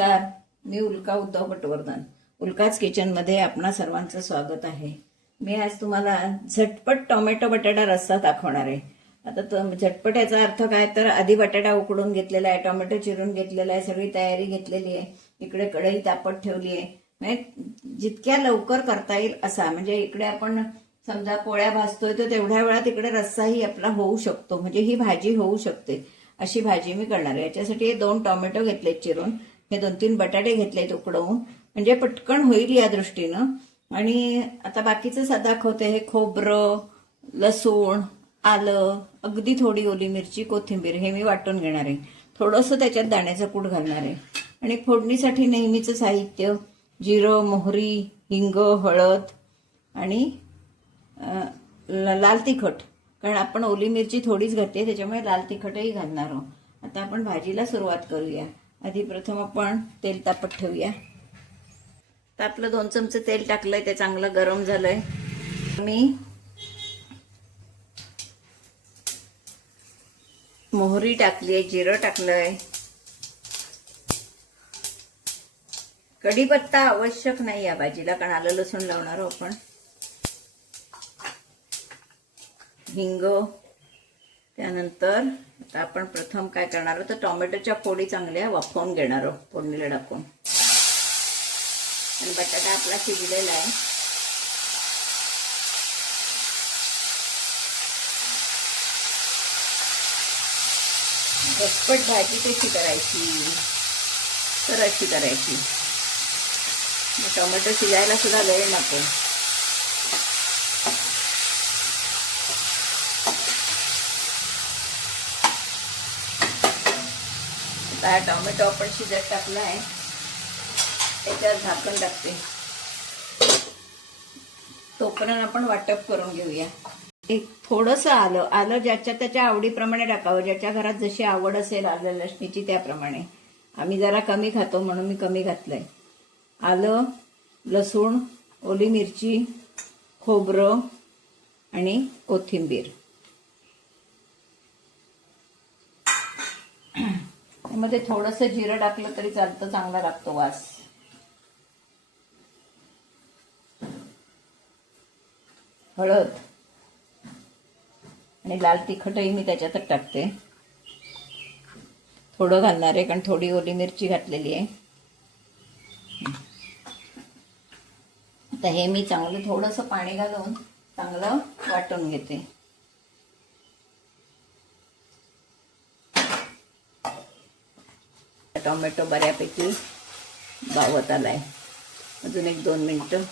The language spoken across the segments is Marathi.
नमस्कार, मी उल्का उद्धव पटवर्धन. उल्काच किचनमध्ये आपणा सर्वांचं स्वागत आहे. मी आज तुम्हाला झटपट टोमॅटो बटाटा रस्सा दाखवणार आहे. आता तो झटपट याचा अर्थ काय, तर आधी बटाटा उकडून घेतलेला आहे, टोमॅटो चिरून घेतलेला आहे, सगळी तयारी घेतलेली आहे, इकडे कढई तापत ठेवली आहे. म्हणजे जितक्या लवकर करता येईल असा, म्हणजे इकडे आपण समजा पोळ्या भाजतोय तर तेवढ्या वेळात इकडे रस्साही आपला होऊ शकतो, म्हणजे ही भाजी होऊ शकते अशी भाजी मी करणार आहे. याच्यासाठी 2 टोमॅटो घेतले चिरून, हे 2-3 बटाटे घेतलेत उकडवून, म्हणजे पटकन होईल या दृष्टीनं. आणि आता बाकीचं दाखवते. हे खोबरं, लसूण, आलं, अगदी थोडी ओली मिरची, कोथिंबीर हे मी वाटून घेणार आहे. थोडंसं त्याच्यात दाण्याचं कूट घालणार आहे. आणि फोडणीसाठी नेहमीचं साहित्य: जिरं, मोहरी, हिंग, हळद आणि लाल तिखट. कारण आपण ओली मिरची थोडीच घातली, त्याच्यामुळे लाल तिखटही घालणार आहोत. आता आपण भाजीला सुरुवात करूया. आधी प्रथम आपण तेल तापत ठेवूया. तर आपलं 2 चमचे तेल टाकलंय, ते चांगलं गरम झालंय. मी मोहरी टाकलीये, जिरं टाकलंय, कढीपत्ता आवश्यक नाही या भाजीला, कारण आलं लसूण लावणार आहोत आपण. हिंग. त्यानंतर आता आपण प्रथम काय करणार आहोत, तर टोमॅटोच्या फोडी चांगल्या वाफवून घेणार आहोत फोडणीला टाकून. आणि बटाटा आपला शिजलेला आहे. झटपट भाजी कशी करायची तर अशी करायची. टोमॅटो शिजायला सुद्धा वेळ नको. आता टोमॅटो आपण शिजत टाकला आहे, त्याच्यावर झाकण टाकते. तोपर्यंत आपण वाटप करून घेऊया. एक थोडंसं आलं ज्याच्या त्याच्या आवडीप्रमाणे टाकावं, ज्याच्या घरात जशी आवड असेल आलं लसणीची त्याप्रमाणे. आम्ही जरा कमी खातो म्हणून मी कमी घातलंय. आलं, लसूण, ओली मिरची, खोबरं आणि कोथिंबीर. त्यामध्ये थोडंसं जिरं टाकलं तरी चालतं, चांगला लागतो वास. हळद आणि लाल तिखटही मी त्याच्यातच टाकते. थोडं घालणार आहे, कारण थोडी ओली मिरची घातलेली आहे. आता हे मी चांगलं थोडंसं पाणी घालून चांगलं वाटून घेते. टोमॅटो बऱ्यापैकी बावत आलाय. अजून 1-2 मिनिटं.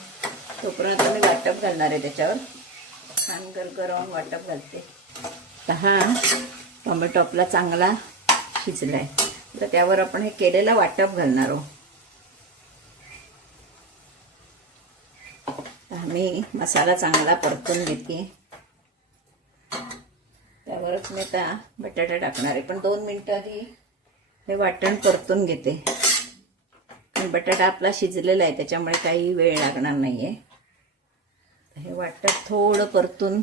तोपर्यंत मी वाटप घालणार आहे त्याच्यावर. छान गरगरवून वाटप घालते. तर हा टोमॅटो आपला चांगला शिजलाय. तर त्यावर आपण हे केलेलं वाटप घालणार आहोत. मी मसाला चांगला परतून घेते. त्यावरच मी आता बटाटा टाकणार आहे, पण 2 मिनिटं आधी हे वाटण परतून घेते. आणि बटाटा आपला शिजलेला आहे, त्याच्यामुळे काही वेळ लागणार नाहीये. हे वाटण थोडं परतून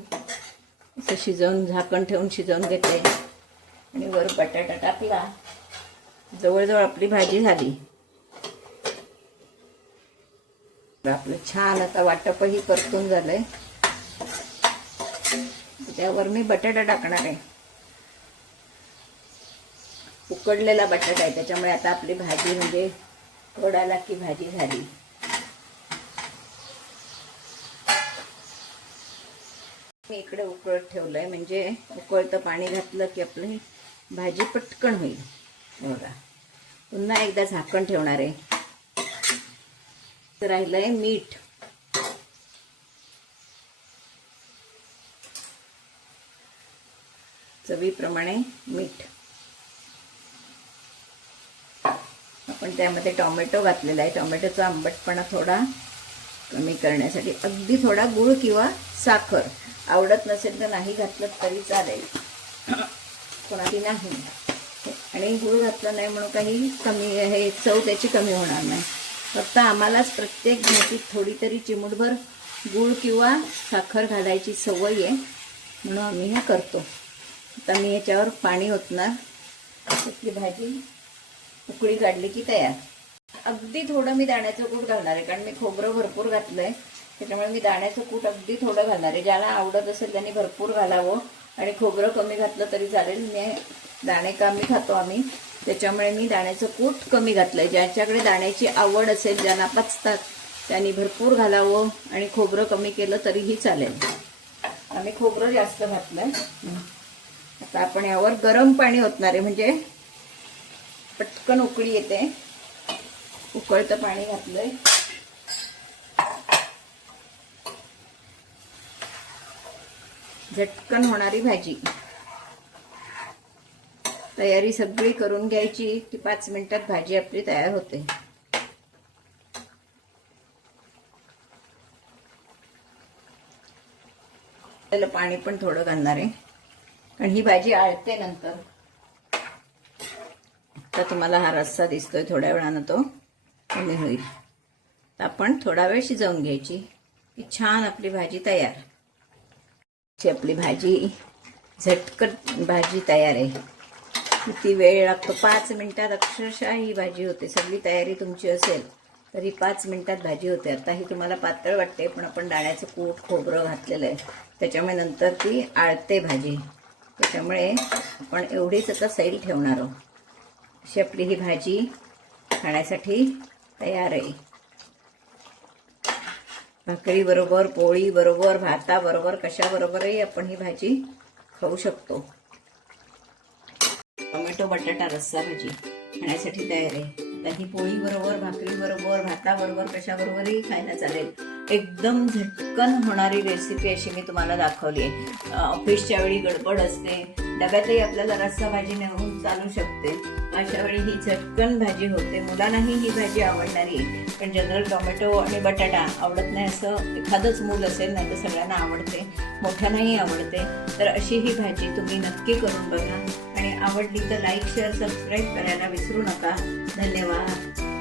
असं शिजवून झाकण ठेवून शिजवून घेते. आणि वर बटाटा टाकला. जवळजवळ आपली भाजी झाली. आपलं छान आता वाटपही परतून झालंय. त्यावर मी बटाटा टाकणार आहे. उकडलेला बटाटा आहे, त्याच्यामुळे आता आपली भाजी म्हणजे कड आला की भाजी झाली. मी इकडे उकळत ठेवलंय, म्हणजे उकळतं पाणी घातलं की आपली भाजी पटकन होईल. बघा, पुन्हा एकदा झाकण ठेवणार आहे. तर राहिलंय मीठ. चवीप्रमाणे मीठ. आपण त्यामध्ये टोमॅटो घातलेला आहे. टोमॅटोचा आंबटपणा थोडा कमी करण्यासाठी अगदी थोडा गूळ किंवा साखर, आवडत नसेल तर नाही घातलं तरी चालेल, कोणाची नाही. आणि गूळ घातलं नाही म्हणून काही कमी हे चव त्याची कमी होणार नाही. फक्त आम्हालाच प्रत्येक भाजीत थोडी तरी चिमूटभर गूळ किंवा साखर घालायची सवय आहे, म्हणून आम्ही हे करतो. आता मी याच्यावर पाणी ओतणार. आपली भाजी उकळी काढली की तयार. अगदी थोडं मी दाण्याचं कूट घालणार आहे, कारण मी खोबरं भरपूर घातलंय, त्याच्यामुळे मी दाण्याचं कूट अगदी थोडं घालणार आहे. ज्याला आवडत असेल त्यांनी भरपूर घालावं, आणि खोबरं कमी घातलं तरी चालेल. मी दाणे कमी खातो आम्ही, त्याच्यामुळे मी दाण्याचं कूट कमी घातलंय. ज्याच्याकडे दाण्याची आवड असेल, ज्यांना पचतात, त्यांनी भरपूर घालावं, आणि खोबरं कमी केलं तरीही चालेल. आम्ही खोबरं जास्त घातलंय. आता आपण यावर गरम पाणी ओतणार आहे, म्हणजे पटकन उकळी येते. उकळतं पाणी घातलंय. झटकन होणारी भाजी. तयारी सगळी करून घ्यायची की 5 मिनिटात भाजी आपली तयार होते. त्याला पाणी पण थोडं घालणार आहे, कारण ही भाजी आळते नंतर. आता तुम्हाला हा रस्सा दिसतोय, थोड्या वेळानं तो कमी होईल. तर आपण थोडा वेळ शिजवून घ्यायची की छान आपली भाजी तयार. आपली भाजी झटकन भाजी तयार आहे. किती वेळ लागतो? 5 मिनिटात अक्षरशः ही भाजी होते. सगळी तयारी तुमची असेल तरी 5 मिनिटात भाजी होते. आता ही तुम्हाला पातळ वाटते, पण आपण दाण्याचं कूट खोबरं घातलेलं आहे, त्याच्यामुळे नंतर ती आळते भाजी. त्याच्यामुळे आपण एवढीच आता सैल ठेवणार आहोत. अशी आपली ही भाजी खाण्यासाठी तयार आहे. भाकरी बरोबर, पोळी बरोबर, भाता बरोबर, कशा बरोबरही आपण ही भाजी खाऊ शकतो. टोमॅटो बटाटा रस्सा भाजी खाण्यासाठी तयार आहे. आता ही पोळी बरोबर, भाकरी बरोबर, भाता बरोबर, कशा बरोबरही खायला चालेल. एकदम झटकन होणारी रेसिपी अशी मी तुम्हाला दाखवली आहे. ऑफिसच्या वेळी गडबड असते, डब्यातही आपल्याला रस्सा भाजी नेऊन चालू शकते. अशा वेळी ही झटकन भाजी होते. मुलांनाही ही भाजी आवडणारी आहे, पण जनरल टोमॅटो आणि बटाटा आवडत नाही असं एखादंच मूल असेल, नाही तर सगळ्यांना आवडते, मोठ्यांनाही आवडते. तर अशी ही भाजी तुम्ही नक्की करून बघा, आणि आवडली तर लाईक, शेअर, सबस्क्राईब करायला विसरू नका. धन्यवाद.